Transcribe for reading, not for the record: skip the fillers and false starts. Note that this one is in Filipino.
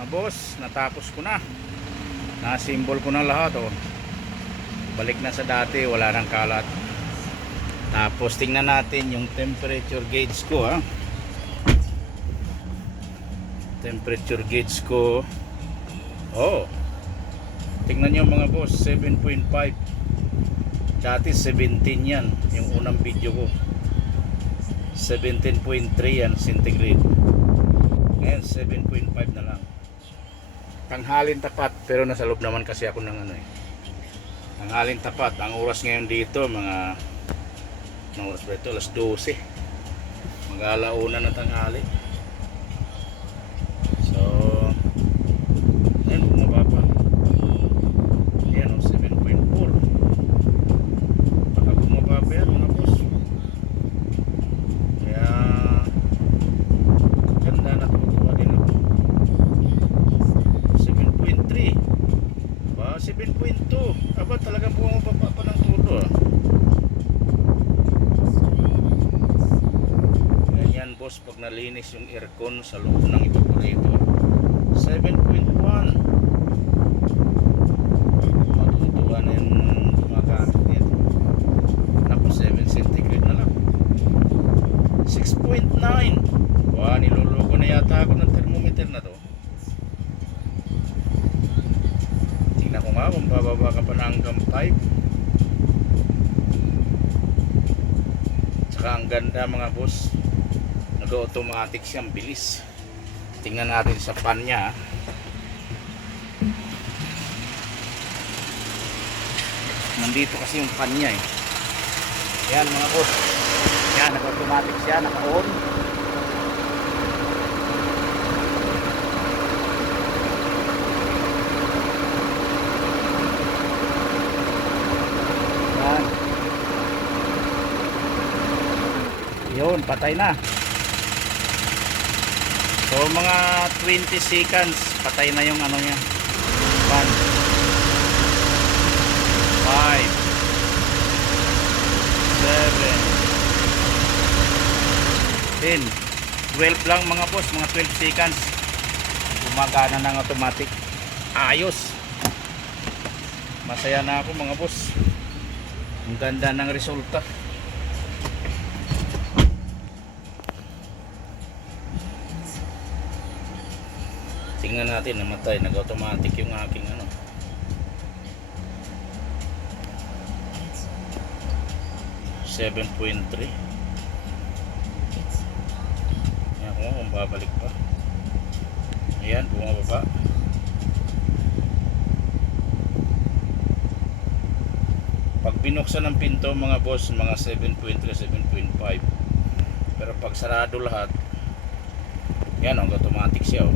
Mga boss, natapos ko na. Nasimbol ko na lahat, oh. Balik na sa dati, wala nang kalat. Tapos tingnan natin yung temperature gauge ko, ha. Temperature gauge ko. Oh. Tingnan nyo mga boss, 7.5. Dati 17 yan, yung unang video ko. 17.3 yan centigrade. Ngayon 7.5 na lang. Tanghalin tapat, pero nasa loob naman kasi ako ng ano eh. Tanghalin tapat. Ang oras ngayon dito mga oras ba ito? Alas 12. Mag-alauna na tanghali. So ayun, bumaba pa. Ayan o, 7.4. Baka bumaba pa yan mga boss. Kaya ganda, natutuwa din ako. 7.3. Ba, 7.2. Aba, talagang bumaba pa ng todo, ah. Ganyan boss pag nalinis yung aircon sa loob ng evaporator. 7.1. Matutuwa na yung gumagamit nito. Naku, 7 centigrade na lang. 6.9. Wow, nilulugo na yata ako ng thermometer na to. Tingnan ko nga kung bababa ka pa na hanggang 5. Tsaka ang ganda mga boss, nag-automatic siyang bilis. Tingnan natin sa pan niya. Nandito kasi yung pan niya eh. Yan mga boss. Yan, nag-automatic siya, naka-on. Yan. Yun, patay na. So mga 20 seconds, patay na yung ano niya. 1 5 7 10 12 lang mga boss, mga 12 seconds gumagana ng automatic. Ayos, masaya na ako mga boss. Ang ganda ng resulta. Tingnan natin, namatay, nag-automatic yung aking ano. $7.3. Yan kung babalik pa. Ayan, bumababa. Pag binuksan ng pinto mga boss, mga 7.3, 7.5. Pero pag sarado lahat, yan, automatic siya, oh.